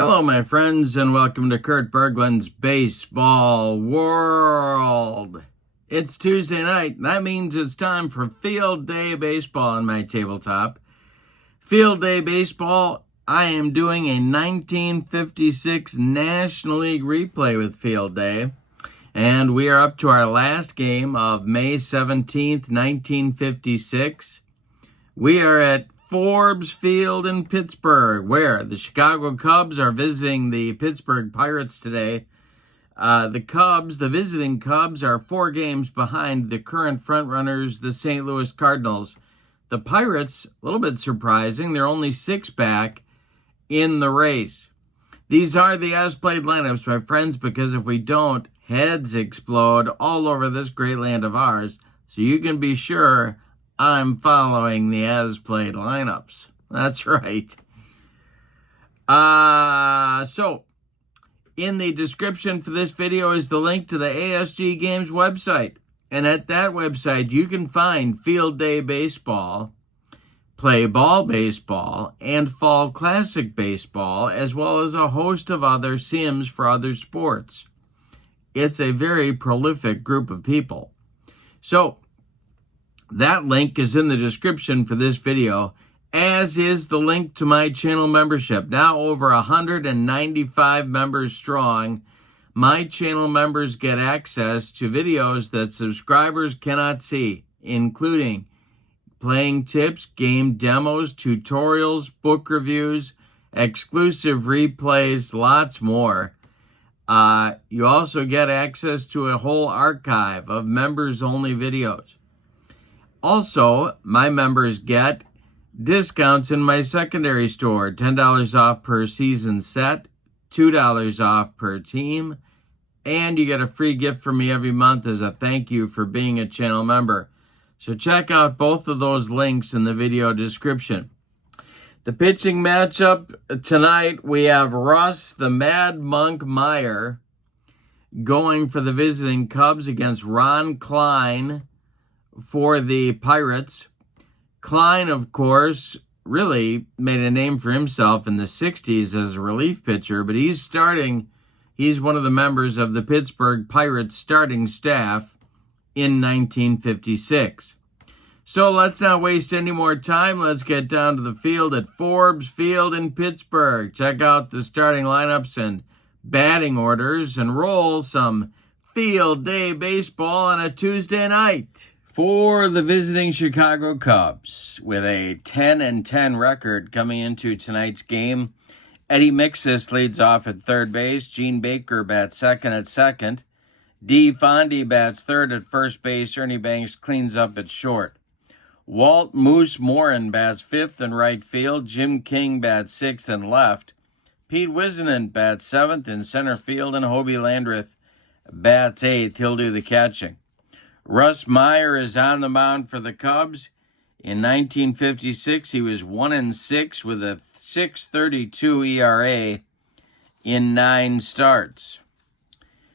Hello, my friends, and welcome to Kurt Berglund's Baseball World. It's Tuesday night, and that means it's time for Field Day Baseball on my tabletop. Field Day Baseball, I am doing a 1956 National League replay with Field Day, and we are up to our last game of May 17th, 1956. We are at Forbes Field in Pittsburgh, where the Chicago Cubs are visiting the Pittsburgh Pirates today. The visiting Cubs, are 4 games behind the current frontrunners, the St. Louis Cardinals. The Pirates, a little bit surprising, they're only 6 back in the race. These are the as-played lineups, my friends, because if we don't, heads explode all over this great land of ours. So you can be sure I'm following the as-played lineups. That's right. So, in the description for this video is the link to the ASG Games website. And at that website, you can find Field Day Baseball, Play Ball Baseball, and Fall Classic Baseball, as well as a host of other sims for other sports. It's a very prolific group of people. So, that link is in the description for this video, as is the link to my channel membership. Now over 195 members strong, my channel members get access to videos that subscribers cannot see, including playing tips, game demos, tutorials, book reviews, exclusive replays, lots more. You also get access to a whole archive of members-only videos. Also, my members get discounts in my secondary store, $10 off per season set, $2 off per team, and you get a free gift from me every month as a thank you for being a channel member. So check out both of those links in the video description. The pitching matchup tonight, we have Russ, the Mad Monk Meyer, going for the visiting Cubs against Ron Kline for the Pirates. Kline, of course, really made a name for himself in the 60s as a relief pitcher, but he's one of the members of the Pittsburgh Pirates starting staff in 1956. So let's not waste any more time. Let's get down to the field at Forbes Field in Pittsburgh. Check out the starting lineups and batting orders and roll some Field Day Baseball on a Tuesday night. For the visiting Chicago Cubs, with a 10-10 record coming into tonight's game, Eddie Mixis leads off at third base. Gene Baker bats second at second. D. Fondy bats third at first base. Ernie Banks cleans up at short. Walt Moose Morin bats fifth in right field. Jim King bats sixth in left. Pete Wisnant bats seventh in center field. And Hobie Landreth bats eighth. He'll do the catching. Russ Meyer is on the mound for the Cubs. In 1956, he was 1-6 with a 6.32 ERA in 9 starts.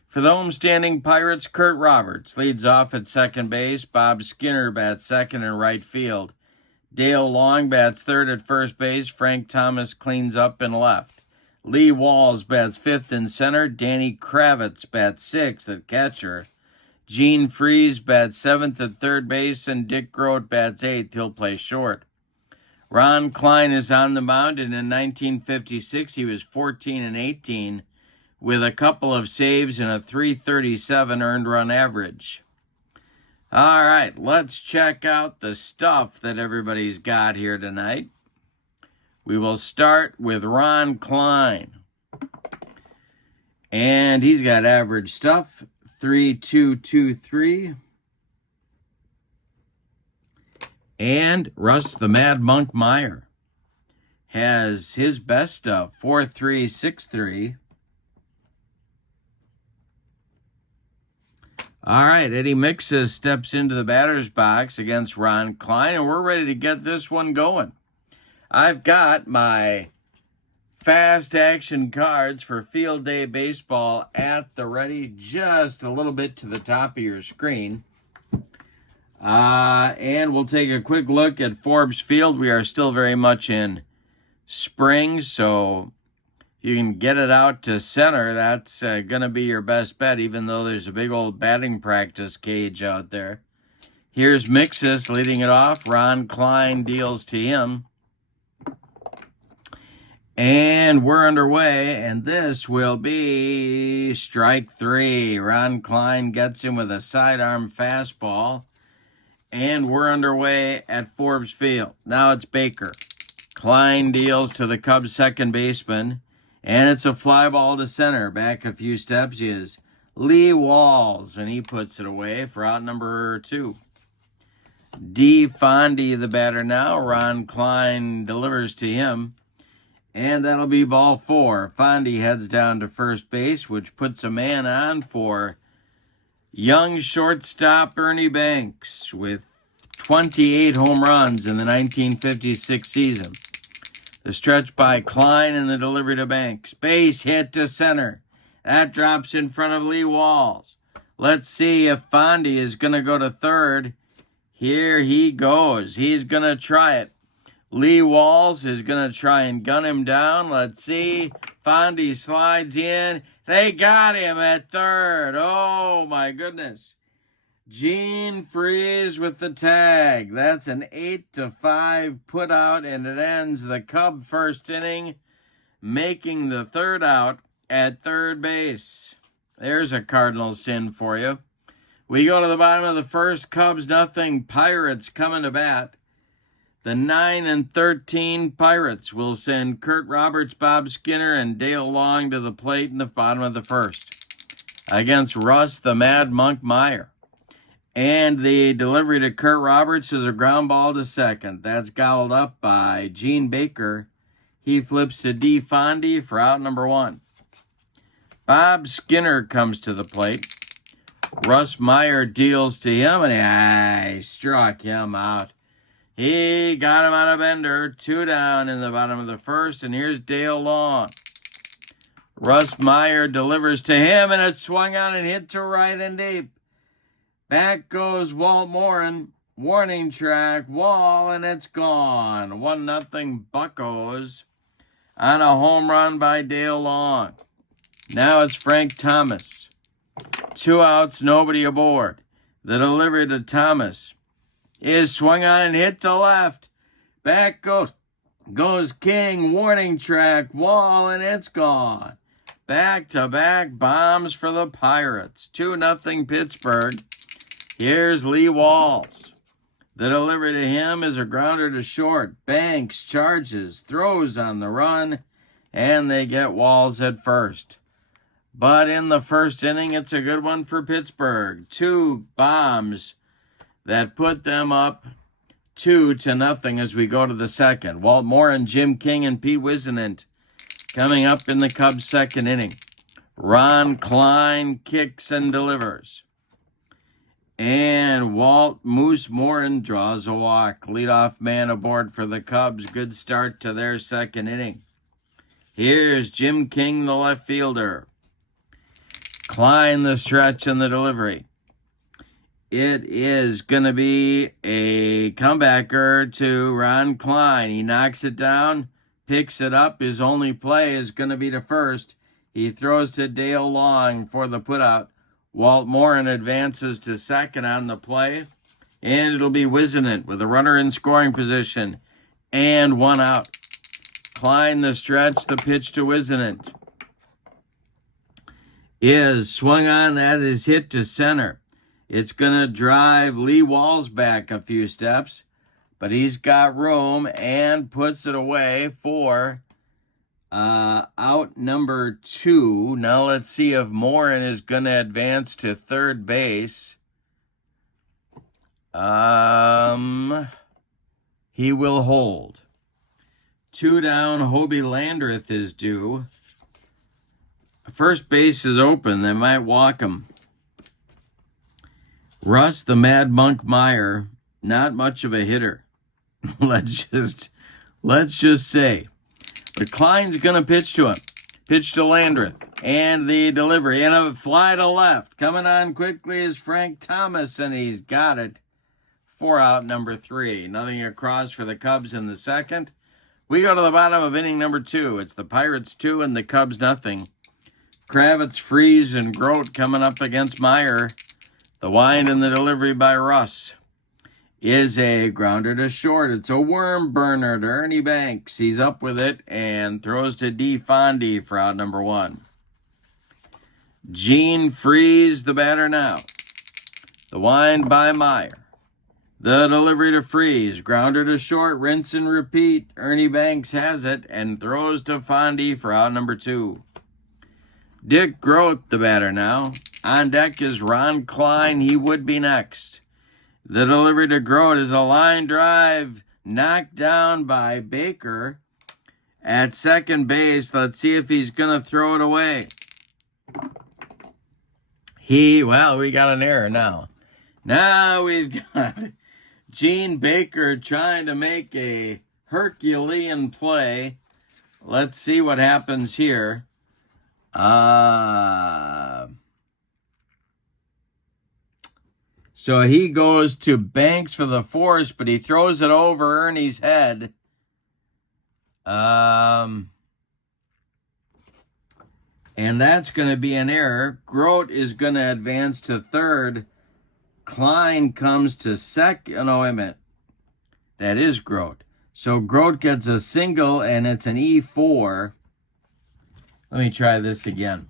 For the homestanding Pirates, Kurt Roberts leads off at second base. Bob Skinner bats second in right field. Dale Long bats third at first base. Frank Thomas cleans up in left. Lee Walls bats fifth in center. Danny Kravitz bats sixth at catcher. Gene Freese bats seventh at third base, and Dick Grote bats eighth. He'll play short. Ron Kline is on the mound, and in 1956 he was 14-18 with a couple of saves and a .337 earned run average. All right, let's check out the stuff that everybody's got here tonight. We will start with Ron Kline, and he's got average stuff. 3.223. And Russ the Mad Monk Meyer has his best stuff, 4.363. All right, Eddie Mixis steps into the batter's box against Ron Kline, and we're ready to get this one going. I've got my fast action cards for Field Day Baseball at the ready, just a little bit to the top of your screen. And we'll take a quick look at Forbes Field. We are still very much in spring, so if you can get it out to center, that's going to be your best bet, even though there's a big old batting practice cage out there. Here's Mixus leading it off. Ron Kline deals to him. And we're underway, and this will be strike 3. Ron Kline gets him with a sidearm fastball. And we're underway at Forbes Field. Now it's Baker. Kline deals to the Cubs second baseman. And it's a fly ball to center. Back a few steps is Lee Walls, and he puts it away for out number 2. D. Fondy, the batter now. Ron Kline delivers to him. And that'll be ball 4. Fondy heads down to first base, which puts a man on for young shortstop Ernie Banks with 28 home runs in the 1956 season. The stretch by Kline and the delivery to Banks. Base hit to center. That drops in front of Lee Walls. Let's see if Fondy is going to go to third. Here he goes. He's going to try it. Lee Walls is going to try and gun him down. Let's see. Fondy slides in. They got him at third. Oh, my goodness. Gene Freeze with the tag. That's an 8-5 put out, and it ends the Cub first inning, making the third out at third base. There's a cardinal sin for you. We go to the bottom of the first. Cubs nothing. Pirates coming to bat. The 9-13 Pirates will send Kurt Roberts, Bob Skinner, and Dale Long to the plate in the bottom of the first against Russ the Mad Monk Meyer. And the delivery to Kurt Roberts is a ground ball to second. That's gobbled up by Gene Baker. He flips to D. Fondy for out number 1. Bob Skinner comes to the plate. Russ Meyer deals to him, and he struck him out. He got him on a bender. 2 down in the bottom of the first, and here's Dale Long. Russ Meyer delivers to him, and it's swung on and hit to right and deep. Back goes Walt Morin. Warning track, wall, and it's gone. 1-0 Buccos on a home run by Dale Long. Now it's Frank Thomas. 2 outs, nobody aboard. The delivery to Thomas is swung on and hit to left. Back goes King. Warning track, wall, and it's gone. Back-to-back bombs for the Pirates. 2-0 Pittsburgh. Here's Lee Walls. The delivery to him is a grounder to short. Banks charges, throws on the run, and they get Walls at first. But in the first inning, it's a good one for Pittsburgh. 2 bombs that put them up 2-0 as we go to the second. Walt Morin, Jim King, and Pete Wisenant coming up in the Cubs' second inning. Ron Kline kicks and delivers. And Walt Moose Morin draws a walk. Leadoff man aboard for the Cubs. Good start to their second inning. Here's Jim King, the left fielder. Kline the stretch and the delivery. It is going to be a comebacker to Ron Kline. He knocks it down, picks it up. His only play is going to be to first. He throws to Dale Long for the putout. Walt Morin advances to second on the play. And it'll be Wisenant with a runner in scoring position. And 1 out. Kline the stretch, the pitch to Wisenant is swung on. That is hit to center. It's going to drive Lee Walls back a few steps, but he's got room and puts it away for out number 2. Now let's see if Morin is going to advance to third base. He will hold. 2 down, Hobie Landreth is due. First base is open. They might walk him. Russ, the Mad Monk Meyer, not much of a hitter. let's just say. But Kline's going to pitch to him. Pitch to Landreth. And the delivery. And a fly to left. Coming on quickly is Frank Thomas, and he's got it. 4 out, number 3. Nothing across for the Cubs in the second. We go to the bottom of inning number 2. It's the Pirates 2 and the Cubs nothing. Kravitz, Freeze, and Grote coming up against Meyer. The wind and the delivery by Russ is a grounder to short. It's a worm burner to Ernie Banks. He's up with it and throws to D. Fondy for out number 1. Gene Freeze, the batter now. The wind by Meyer. The delivery to Freeze. Grounder to short. Rinse and repeat. Ernie Banks has it and throws to Fondy for out number 2. Dick Grote, the batter now. On deck is Ron Kline. He would be next. The delivery to Grote is a line drive knocked down by Baker at second base. Let's see if he's going to throw it away. We got an error now. Now we've got Gene Baker trying to make a Herculean play. Let's see what happens here. So he goes to Banks for the force, but he throws it over Ernie's head. And that's going to be an error. Grote is going to advance to third. Kline comes to second. No, wait a minute. That is Grote. So Grote gets a single, and it's an E4. Let me try this again.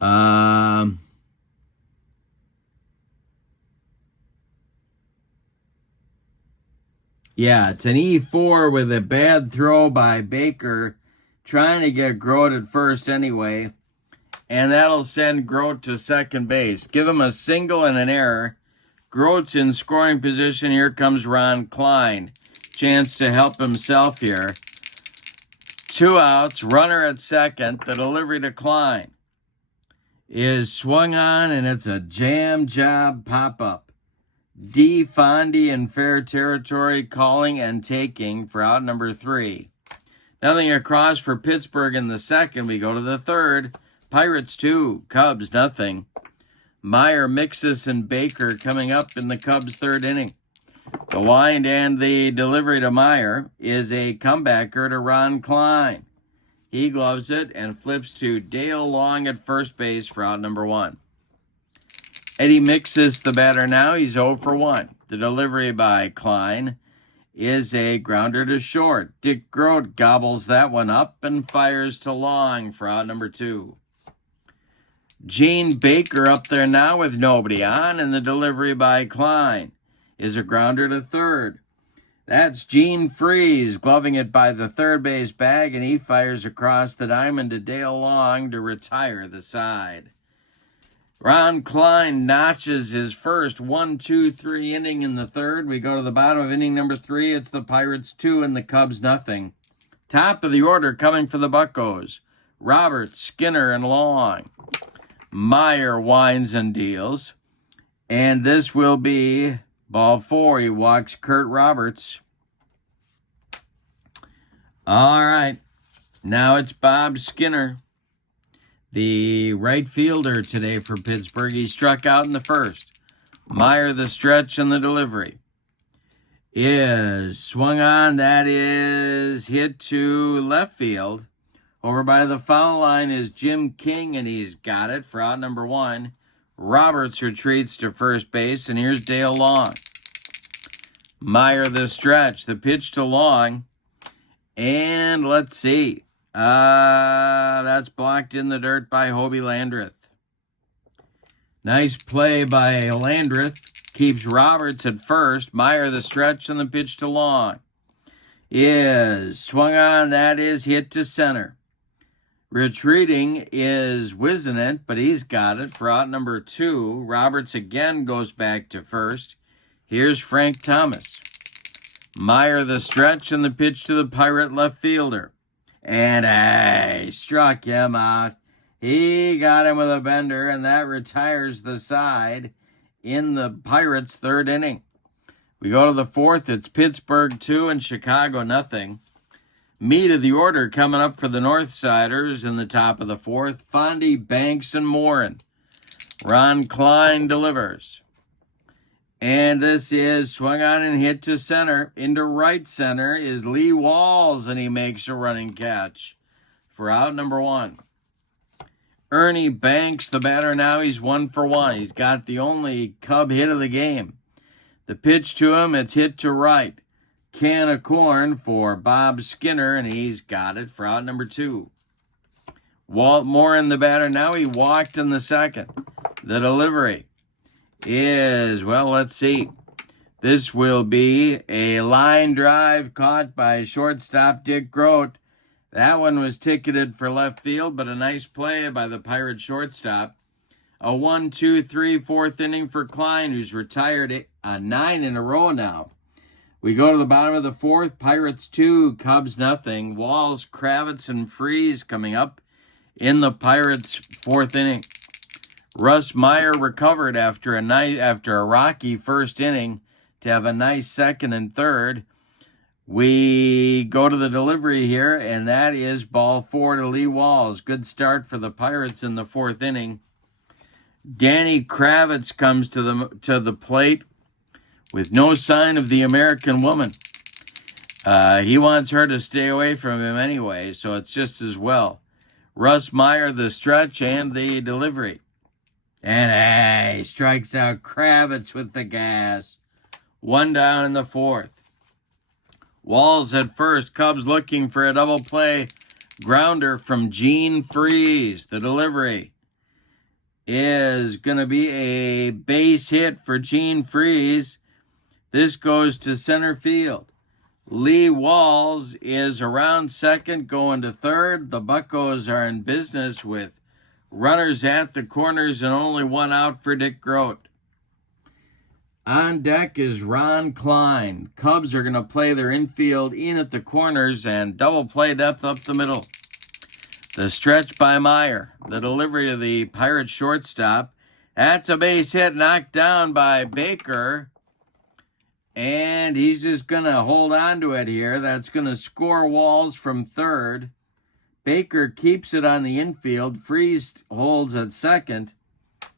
Yeah, it's an E4 with a bad throw by Baker, trying to get Grote at first anyway. And that'll send Grote to second base. Give him a single and an error. Grote's in scoring position. Here comes Ron Kline. Chance to help himself here. 2 outs, runner at second. The delivery to Kline is swung on, and it's a jam job pop-up. D. Fondy in fair territory, calling and taking for out number 3. Nothing across for Pittsburgh in the second. We go to the third. Pirates 2, Cubs nothing. Meyer, Mixus, and Baker coming up in the Cubs' third inning. The wind and the delivery to Meyer is a comebacker to Ron Kline. He gloves it and flips to Dale Long at first base for out number 1. Eddie Mixus, the batter now. He's 0 for 1. The delivery by Kline is a grounder to short. Dick Grote gobbles that one up and fires to Long for out number 2. Gene Baker up there now with nobody on, and the delivery by Kline is a grounder to third. That's Gene Freeze gloving it by the third base bag, and he fires across the diamond to Dale Long to retire the side. Ron Kline notches his first 1-2-3 inning in the third. We go to the bottom of inning number 3. It's the Pirates 2 and the Cubs nothing. Top of the order coming for the Buccos. Roberts, Skinner, and Long. Meyer winds and deals. And this will be ball 4. He walks Kurt Roberts. All right. Now it's Bob Skinner, the right fielder today for Pittsburgh. He struck out in the first. Meyer, the stretch and the delivery is swung on. That is hit to left field. Over by the foul line is Jim King, and he's got it for out number 1. Roberts retreats to first base, and here's Dale Long. Meyer, the stretch, the pitch to Long. And let's see. That's blocked in the dirt by Hobie Landreth. Nice play by Landreth. Keeps Roberts at first. Meyer, the stretch, and the pitch to Long is swung on. That is hit to center. Retreating is Wisenant, but he's got it for out number 2. Roberts again goes back to first. Here's Frank Thomas. Meyer, the stretch, and the pitch to the Pirate left fielder. And he struck him out. He got him with a bender, and that retires the side in the Pirates' third inning. We go to the fourth. It's Pittsburgh 2 and Chicago nothing. Meat of the order coming up for the Northsiders in the top of the fourth. Fondy, Banks, and Morin. Ron Kline delivers. And this is swung on and hit to center. Into right center is Lee Walls, and he makes a running catch for out number 1. Ernie Banks, the batter now, he's 1 for 1. He's got the only Cub hit of the game. The pitch to him, it's hit to right. Can of corn for Bob Skinner, and he's got it for out number 2. Walt Morin, the batter now, he walked in the second. The delivery is, well, let's see. This will be a line drive caught by shortstop Dick Grote. That one was ticketed for left field, but a nice play by the Pirate shortstop. A 1, 2, 3, 4th inning for Kline, who's retired 9 in a row now. We go to the bottom of the 4th. Pirates 2, Cubs nothing. Walls, Kravitz, and Freeze coming up in the Pirates' 4th inning. Russ Meyer recovered after a rocky first inning to have a nice second and third. We go to the delivery here, and that is ball 4 to Lee Walls. Good start for the Pirates in the 4th inning. Danny Kravitz comes to the plate with no sign of the American woman. He wants her to stay away from him anyway, so it's just as well. Russ Meyer, the stretch and the delivery. And he strikes out Kravitz with the gas. 1 down in the 4th. Walls at first. Cubs looking for a double play grounder from Gene Freeze. The delivery is going to be a base hit for Gene Freeze. This goes to center field. Lee Walls is around second, going to third. The Buccos are in business with runners at the corners and only 1 out for Dick Grote. On deck is Ron Kline. Cubs are going to play their infield in at the corners and double play depth up the middle. The stretch by Meyer. The delivery to the Pirate shortstop. That's a base hit knocked down by Baker. And he's just going to hold on to it here. That's going to score Walls from third. Baker keeps it on the infield. Freeze holds at second.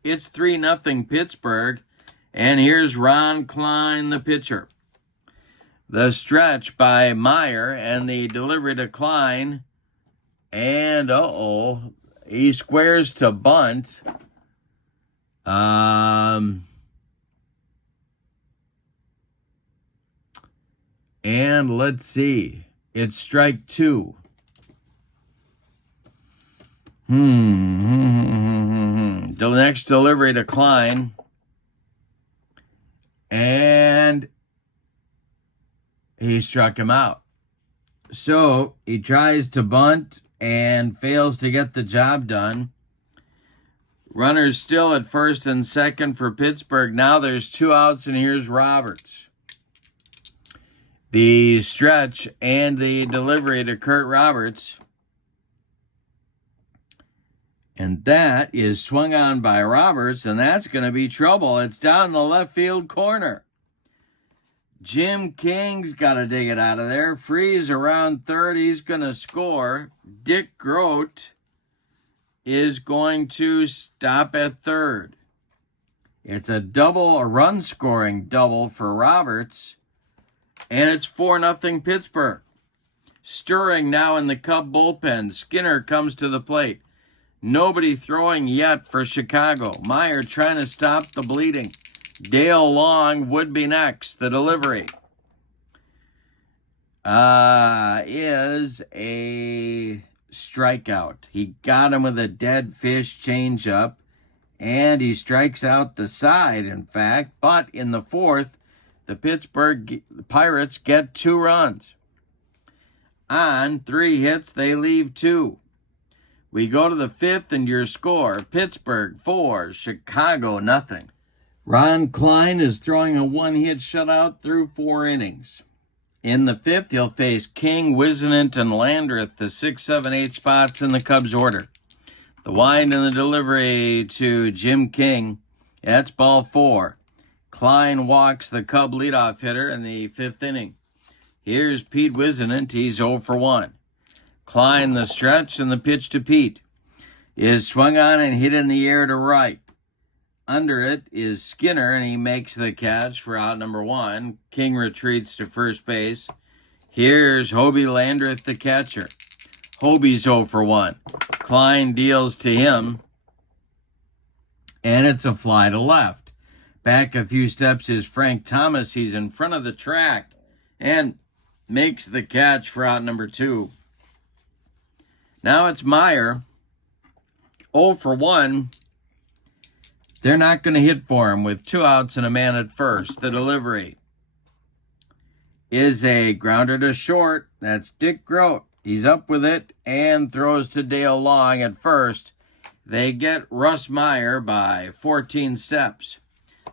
It's 3-0 Pittsburgh. And here's Ron Kline, the pitcher. The stretch by Meyer and the delivery to Kline. And, he squares to bunt. And let's see. It's strike 2. The next delivery to Kline. And he struck him out. So he tries to bunt and fails to get the job done. Runners still at first and second for Pittsburgh. Now there's 2 outs, and here's Roberts. The stretch and the delivery to Kurt Roberts. And that is swung on by Roberts, and that's going to be trouble. It's down the left field corner. Jim King's got to dig it out of there. Freeze around third. He's going to score. Dick Grote is going to stop at third. It's a run-scoring double for Roberts, and it's 4-0 Pittsburgh. Stirring now in the Cub bullpen. Skinner comes to the plate. Nobody throwing yet for Chicago. Meyer trying to stop the bleeding. Dale Long would be next. The delivery is a strikeout. He got him with a dead fish changeup, and he strikes out the side, in fact. But in the 4th, the Pittsburgh Pirates get 2 runs. On 3 hits, they leave 2. We go to the 5th, and your score, Pittsburgh 4, Chicago nothing. Ron Kline is throwing a 1-hit shutout through 4 innings. In the 5th, he'll face King, Wisenant, and Landreth, the 6, 7, 8 spots in the Cubs order. The wind and the delivery to Jim King, that's ball 4. Kline walks the Cub leadoff hitter in the 5th inning. Here's Pete Wisenant, he's 0 for 1. Kline the stretch, and the pitch to Pete is swung on and hit in the air to right. Under it is Skinner, and he makes the catch for out number 1. King retreats to first base. Here's Hobie Landreth, the catcher. Hobie's 0 for 1. Kline deals to him, and it's a fly to left. Back a few steps is Frank Thomas. He's in front of the track and makes the catch for out number 2. Now it's Meyer, 0 for 1. They're not going to hit for him with 2 outs and a man at first. The delivery is a grounder to short. That's Dick Grote. He's up with it and throws to Dale Long at first. They get Russ Meyer by 14 steps.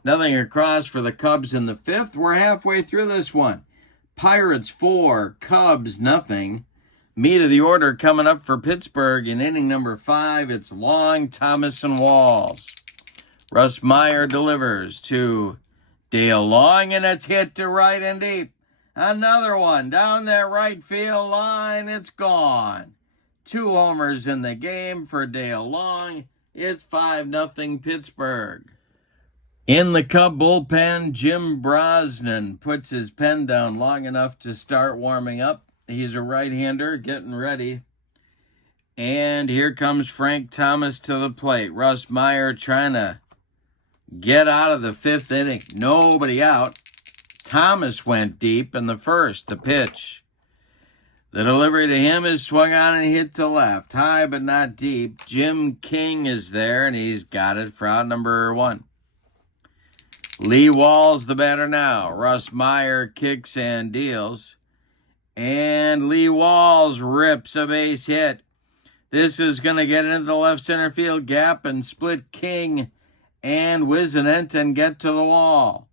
Nothing across for the Cubs in the 5th. We're halfway through this one. Pirates 4, Cubs nothing. Meat of the order coming up for Pittsburgh in inning number 5. It's Long, Thomas, and Walls. Russ Meyer delivers to Dale Long, and it's hit to right and deep. Another one down that right field line. It's gone. 2 homers in the game for Dale Long. It's 5-0 Pittsburgh. In the Cub bullpen, Jim Brosnan puts his pen down long enough to start warming up. He's a right-hander getting ready. And here comes Frank Thomas to the plate. Russ Meyer trying to get out of the 5th inning. Nobody out. Thomas went deep in the 1st. The pitch. The delivery to him is swung on and hit to left. High but not deep. Jim King is there, and he's got it for out number 1. Lee Walls the batter now. Russ Meyer kicks and deals. And Lee Walls rips a base hit. This is going to get into the left center field gap and split King and Wisenant and get to the wall.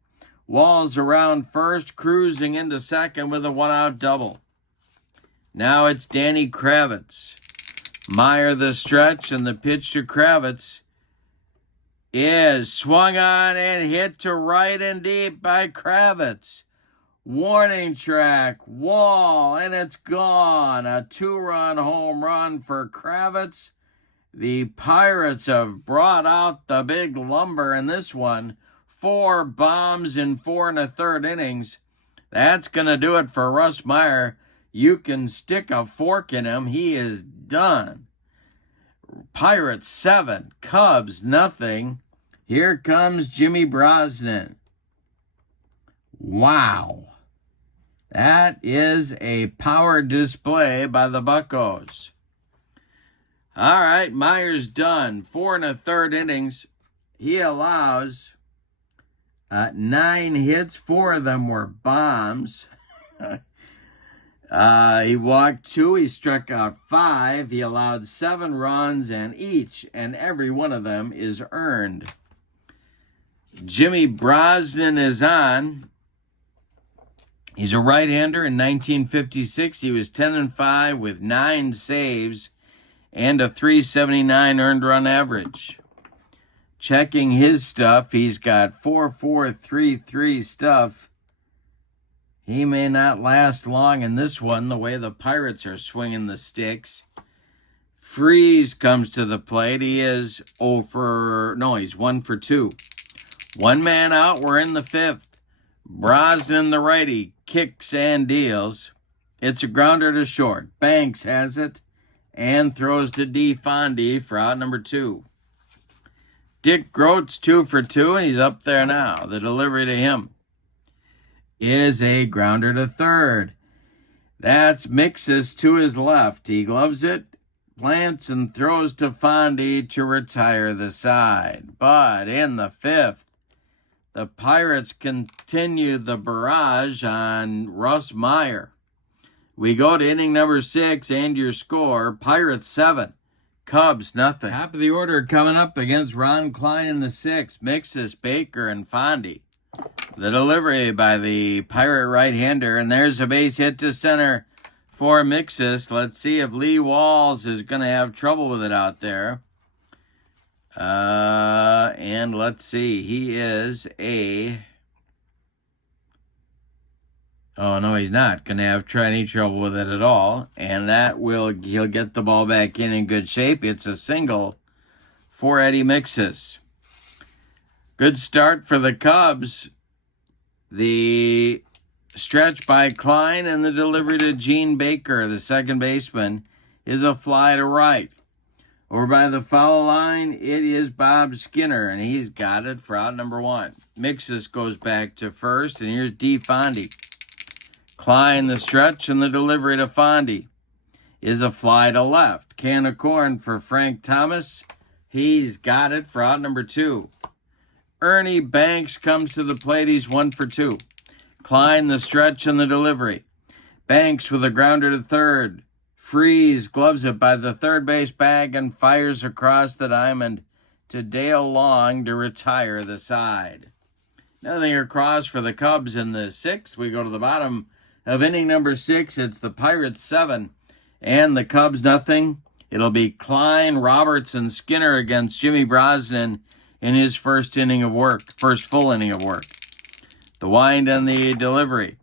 Walls around first, cruising into second with a 1-out double. Now it's Danny Kravitz. Meyer the stretch, and the pitch to Kravitz is swung on and hit to right and deep by Kravitz. Warning track, wall, and it's gone. A 2-run home run for Kravitz. The Pirates have brought out the big lumber in this one. 4 bombs in 4 1/3 innings. That's going to do it for Russ Meyer. You can stick a fork in him. He is done. Pirates 7, Cubs nothing. Here comes Jimmy Brosnan. Wow. That is a power display by the Buccos. All right, Meyer's done. 4 1/3 innings. He allows 9 hits. 4 of them were bombs. He walked 2. He struck out 5. He allowed 7 runs, and each and every one of them is earned. Jimmy Brosnan is on. He's a right-hander. In 1956, he was 10-5 with 9 saves and a .379 earned run average. Checking his stuff, he's got 4.433 stuff. He may not last long in this one, the way the Pirates are swinging the sticks. Freeze comes to the plate. He is he's 1 for 2. 1 man out. We're in the 5th. Brosnan, the righty, kicks and deals. It's a grounder to short. Banks has it and throws to DeFonde for out number 2. Dick Grote's 2 for 2, and he's up there now. The delivery to him is a grounder to third. That's Mixus to his left. He gloves it, plants, and throws to Fondy to retire the side. But in the 5th, the Pirates continue the barrage on Russ Meyer. We go to inning number 6, and your score, Pirates 7, Cubs nothing. Top of the order coming up against Ron Kline in the 6th, Mixus, Baker, and Fondy. The delivery by the Pirate right-hander, and there's a base hit to center for Mixus. Let's see if Lee Walls is going to have trouble with it out there. And let's see, he is oh no, he's not going to have any trouble with it at all. And he'll get the ball back in good shape. It's a single for Eddie Mixus. Good start for the Cubs. The stretch by Kline and the delivery to Gene Baker, the second baseman, is a fly to right. Over by the foul line, it is Bob Skinner, and he's got it for out number 1. Mixus goes back to first, and here's D. Fondy. Kline the stretch and the delivery to Fondy is a fly to left. Can of corn for Frank Thomas. He's got it for out number 2. Ernie Banks comes to the plate. He's 1 for 2. Kline the stretch and the delivery. Banks with a grounder to third. Freeze gloves it by the third base bag and fires across the diamond to Dale Long to retire the side. Nothing across for the Cubs in the 6th. We go to the bottom of inning number 6. It's the Pirates 7 and the Cubs nothing. It'll be Kline, Roberts, and Skinner against Jimmy Brosnan in his first inning of work, first full inning of work. The wind and the delivery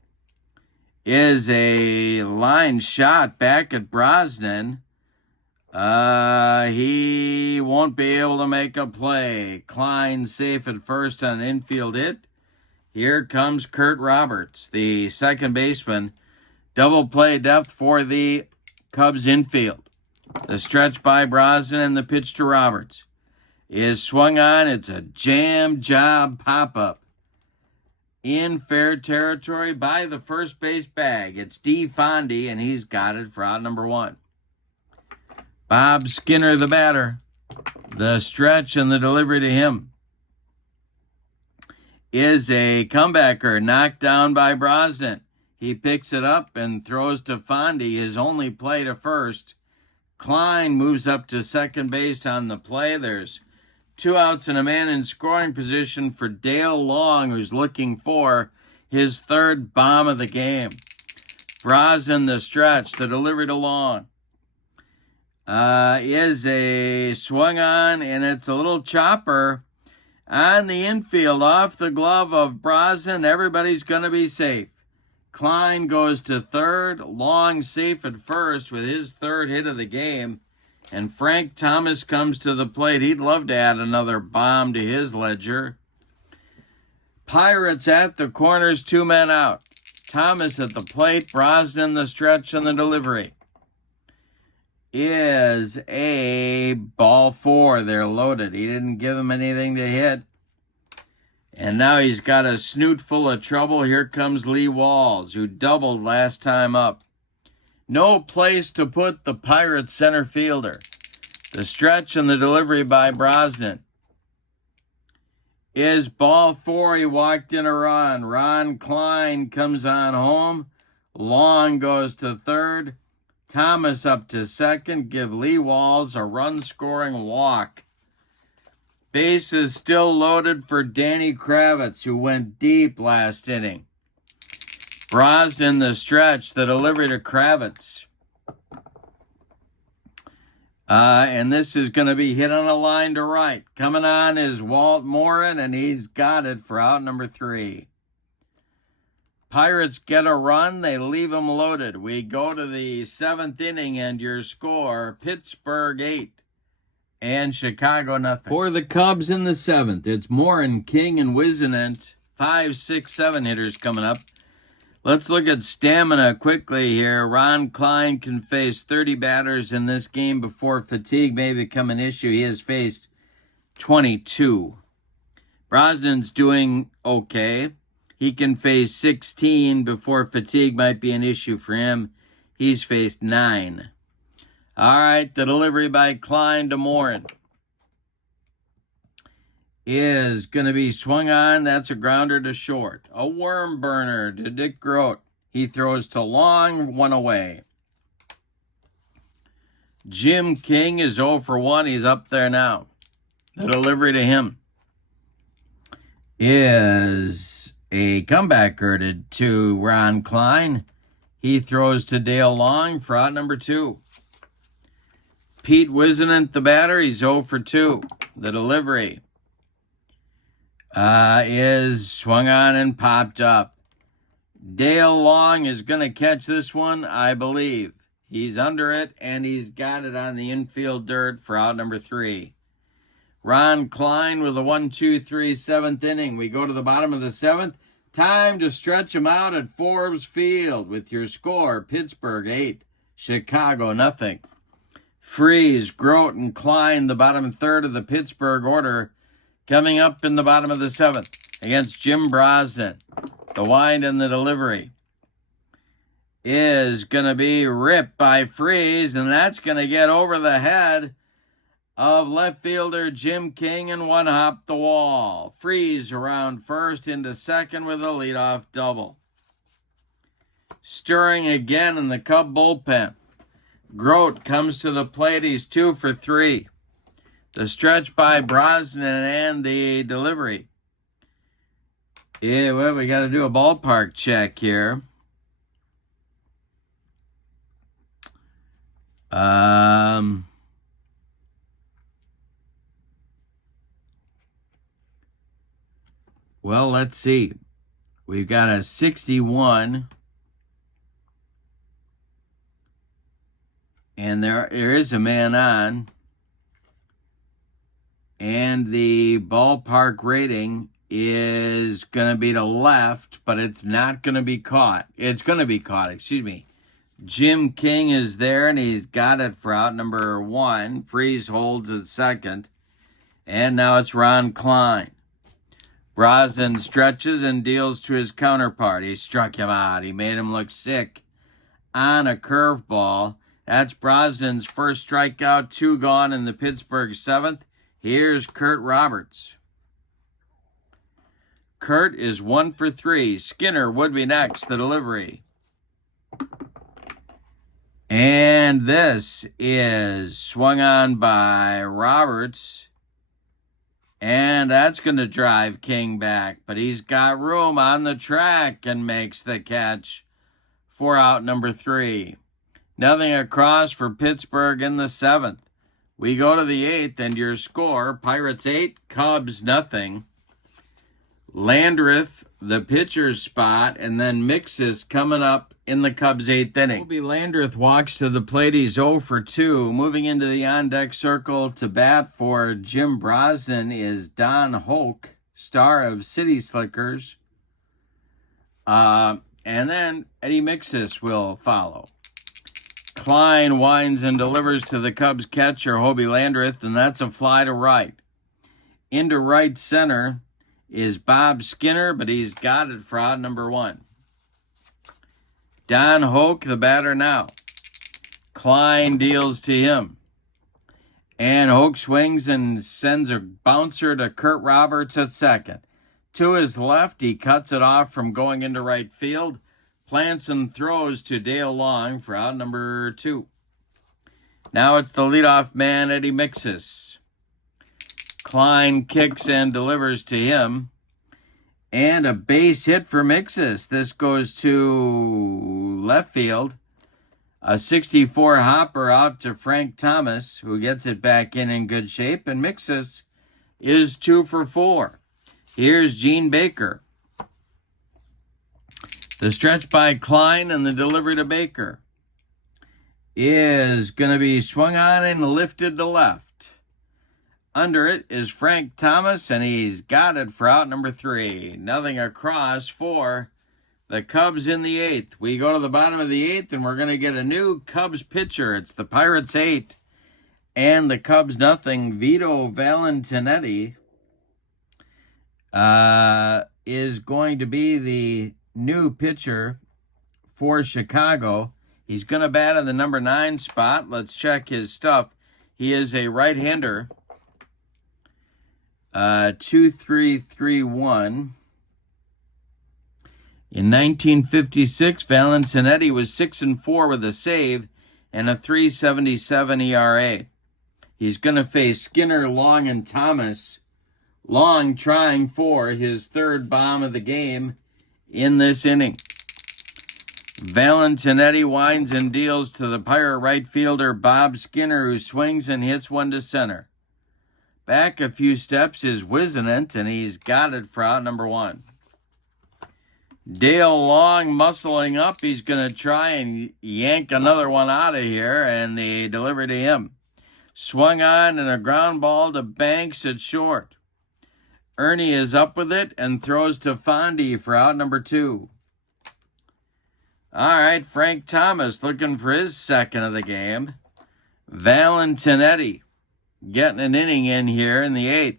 is a line shot back at Brosnan. He won't be able to make a play. Kline safe at first on an infield hit. Here comes Kurt Roberts, the second baseman. Double play depth for the Cubs infield. The stretch by Brosnan and the pitch to Roberts is swung on. It's a jam job pop-up in fair territory by the first base bag. It's D. Fondy, and he's got it for out number 1. Bob Skinner, the batter. The stretch and the delivery to him is a comebacker knocked down by Brosnan. He picks it up and throws to Fondy, his only play to first. Kline moves up to second base on the play. There's 2 outs and a man in scoring position for Dale Long, who's looking for his 3rd bomb of the game. Brosnan the stretch, the delivery to Long is a swung on, and it's a little chopper on the infield off the glove of Brosnan. Everybody's going to be safe. Kline goes to third, Long safe at first with his 3rd hit of the game. And Frank Thomas comes to the plate. He'd love to add another bomb to his ledger. Pirates at the corners, 2 men out. Thomas at the plate, Brosnan the stretch and the delivery is a ball 4. They're loaded. He didn't give him anything to hit. And now he's got a snoot full of trouble. Here comes Lee Walls, who doubled last time up. No place to put the Pirates center fielder. The stretch and the delivery by Brosnan is ball 4. He walked in a run. Ron Kline comes on home. Long goes to third. Thomas up to second. Give Lee Walls a run-scoring walk. Bases still loaded for Danny Kravitz, who went deep last inning. Brosnan the stretch, the delivery to Kravitz. And this is going to be hit on a line to right. Coming on is Walt Morin, and he's got it for out number 3. Pirates get a run. They leave them loaded. We go to the 7th inning, and your score, Pittsburgh 8 and Chicago nothing. For the Cubs in the 7th, it's Morin, King, and Wisenant. 5, 6, 7 hitters coming up. Let's look at stamina quickly here. Ron Kline can face 30 batters in this game before fatigue may become an issue. He has faced 22. Brosnan's doing okay. He can face 16 before fatigue might be an issue for him. He's faced 9. All right, the delivery by Kline to Morin is going to be swung on. That's a grounder to short. A worm burner to Dick Grote. He throws to Long, 1 away. Jim King is 0 for 1. He's up there now. The delivery to him is a comebacker to Ron Kline. He throws to Dale Long for out number 2. Pete Wisenant, the batter, he's 0 for 2. The delivery is swung on and popped up. Dale Long is going to catch this one, I believe. He's under it, and he's got it on the infield dirt for out number 3. Ron Kline with a 1-2-3 seventh inning. We go to the bottom of the seventh. Time to stretch them out at Forbes Field with your score. Pittsburgh 8, Chicago nothing. Freeze, Grote, and Kline, the bottom third of the Pittsburgh order, coming up in the bottom of the seventh against Jim Brosnan. The wind and the delivery is going to be ripped by Freeze, and that's going to get over the head of left fielder Jim King and one hop the wall. Freeze around first into second with a leadoff double. Stirring again in the Cub bullpen. Grote comes to the plate. He's 2 for 3. The stretch by Brosnan and the delivery. Yeah, well, we got to do a ballpark check here. Well, let's see. We've got a 61. And there is a man on. And the ballpark rating is going to be to left, but it's not going to be caught. It's going to be caught, excuse me. Jim King is there, and he's got it for out number 1. Freeze holds at second. And now it's Ron Kline. Brosnan stretches and deals to his counterpart. He struck him out. He made him look sick on a curveball. That's Brosnan's first strikeout, 2 gone in the Pittsburgh 7th. Here's Kurt Roberts. Kurt is 1 for 3. Skinner would be next, the delivery. And this is swung on by Roberts. And that's going to drive King back. But he's got room on the track and makes the catch for out number 3. Nothing across for Pittsburgh in the 7th. We go to the 8th, and your score, Pirates 8, Cubs nothing. Landreth, the pitcher's spot, and then Mixis coming up in the Cubs' 8th inning. Kobe Landreth walks to the plate. He's 0 for 2. Moving into the on-deck circle to bat for Jim Brosnan is Don Hoke, star of City Slickers. And then Eddie Mixis will follow. Kline winds and delivers to the Cubs catcher, Hobie Landreth, and that's a fly to right. Into right center is Bob Skinner, but he's got it for out number 1. Don Hoke, the batter now. Kline deals to him. And Hoke swings and sends a bouncer to Kurt Roberts at second. To his left, he cuts it off from going into right field. Plants and throws to Dale Long for out number 2. Now it's the leadoff man, Eddie Mixis. Kline kicks and delivers to him. And a base hit for Mixis. This goes to left field. A 64 hopper out to Frank Thomas, who gets it back in good shape. And Mixis is 2 for 4. Here's Gene Baker. The stretch by Kline and the delivery to Baker is going to be swung on and lifted to left. Under it is Frank Thomas, and he's got it for out number 3. Nothing across for the Cubs in the 8th. We go to the bottom of the 8th, and we're going to get a new Cubs pitcher. It's the Pirates 8 and the Cubs nothing. Vito Valentinetti is going to be the new pitcher for Chicago. He's going to bat in the number 9 spot. Let's check his stuff. He is a right-hander. 2.331. In 1956, Valentinetti was 6-4 with a save and a 3.77 ERA. He's going to face Skinner, Long, and Thomas. Long trying for his 3rd bomb of the game in this inning. Valentinetti winds and deals to the Pirate right fielder Bob Skinner, who swings and hits one to center. Back a few steps is Wisenant, and he's got it for out number 1. Dale Long muscling up. He's going to try and yank another one out of here, and they deliver to him. Swung on and a ground ball to Banks at short. Ernie is up with it and throws to Fondy for out number 2. All right, Frank Thomas looking for his second of the game. Valentinetti getting an inning in here in the 8th.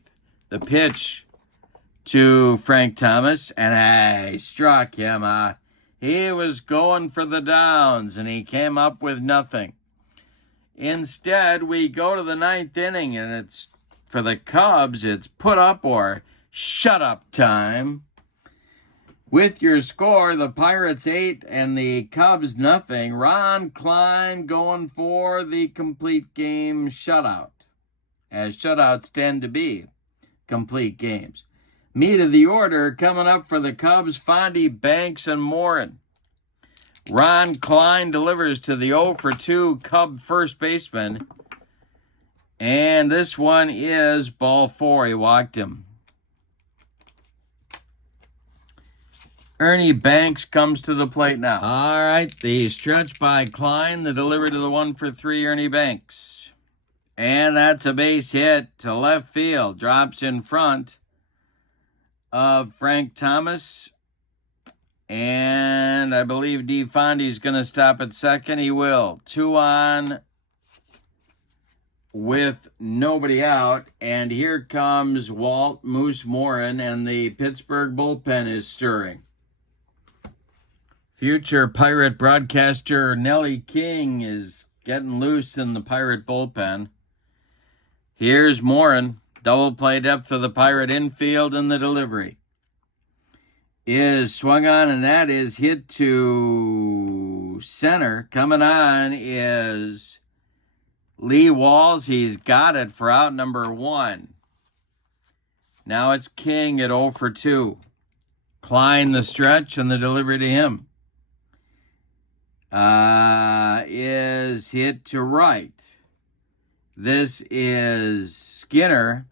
The pitch to Frank Thomas, and I struck him. He was going for the downs, and he came up with nothing. Instead, we go to the 9th inning, and it's for the Cubs, it's put up or shut up time. With your score, the Pirates 8 and the Cubs nothing. Ron Kline going for the complete game shutout, as shutouts tend to be complete games. Meat of the order coming up for the Cubs, Fondy, Banks, and Morin. Ron Kline delivers to the 0 for 2 Cub first baseman. And this one is ball 4. He walked him. Ernie Banks comes to the plate now. All right, the stretch by Kline, the delivery to the 1 for 3 Ernie Banks. And that's a base hit to left field. Drops in front of Frank Thomas. And I believe D. Fondy's going to stop at second. He will. 2 on with nobody out. And here comes Walt Moose Morin, and the Pittsburgh bullpen is stirring. Future Pirate broadcaster Nellie King is getting loose in the Pirate bullpen. Here's Morin. Double play depth for the Pirate infield, and the delivery is swung on, and that is hit to center. Coming on is Lee Walls. He's got it for out number 1. Now it's King at 0 for 2. Kline the stretch, and the delivery to him is hit to right. This is Skinner.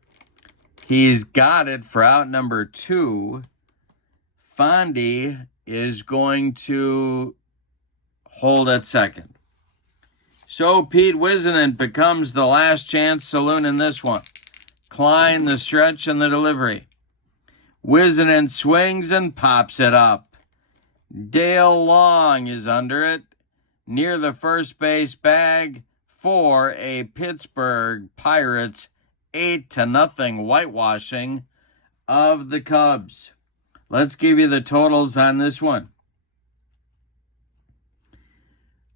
He's got it for out number 2. Fondy is going to hold at second. So Pete Wisenant becomes the last chance saloon in this one. Kline the stretch and the delivery. Wisenant swings and pops it up. Dale Long is under it, near the first base bag for a Pittsburgh Pirates 8-0 whitewashing of the Cubs. Let's give you the totals on this one.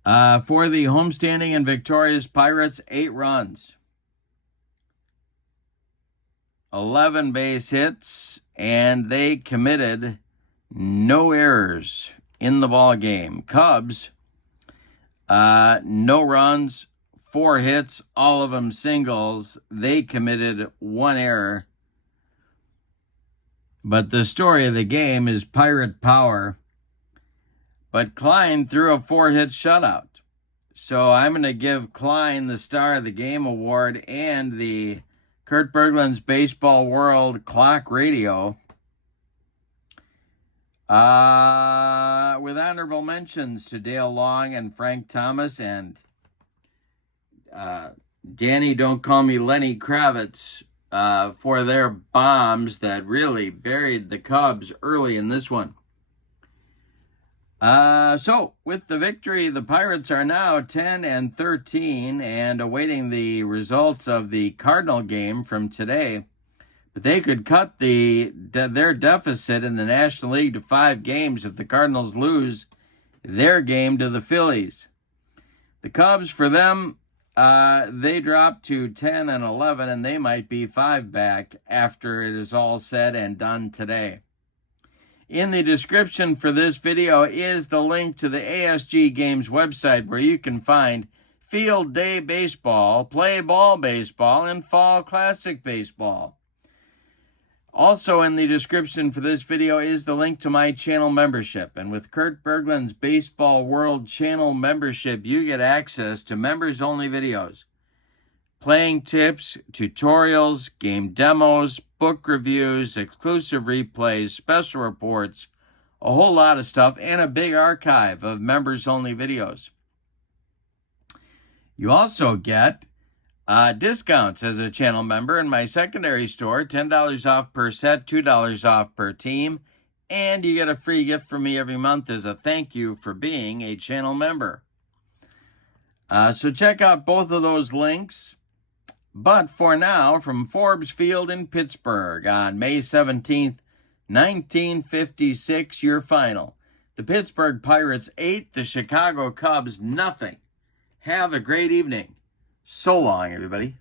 For the homestanding and victorious Pirates, 8 runs, 11 base hits, and they committed no errors in the ball game. Cubs, no runs, 4 hits, all of them singles. They committed 1 error. But the story of the game is Pirate power. But Kline threw a 4-hit shutout. So I'm going to give Kline the Star of the Game award and the Kurt Berglund's Baseball World Clock Radio. With honorable mentions to Dale Long and Frank Thomas and Danny Don't Call Me Lenny Kravitz for their bombs that really buried the Cubs early in this one. So with the victory, the Pirates are now 10-13 and awaiting the results of the Cardinal game from today. But they could cut their deficit in the National League to 5 games if the Cardinals lose their game to the Phillies. The Cubs, for them, they drop to 10-11, and they might be 5 back after it is all said and done today. In the description for this video is the link to the ASG Games website, where you can find Field Day Baseball, Play Ball Baseball, and Fall Classic Baseball. Also in the description for this video is the link to my channel membership. And with Kurt Berglund's Baseball World channel membership, you get access to members-only videos, playing tips, tutorials, game demos, book reviews, exclusive replays, special reports, a whole lot of stuff, and a big archive of members-only videos. You also get Discounts as a channel member in my secondary store, $10 off per set, $2 off per team, and you get a free gift from me every month as a thank you for being a channel member. So check out both of those links. But for now, from Forbes Field in Pittsburgh on May 17th, 1956, your final. The Pittsburgh Pirates 8, the Chicago Cubs nothing. Have a great evening. So long, everybody.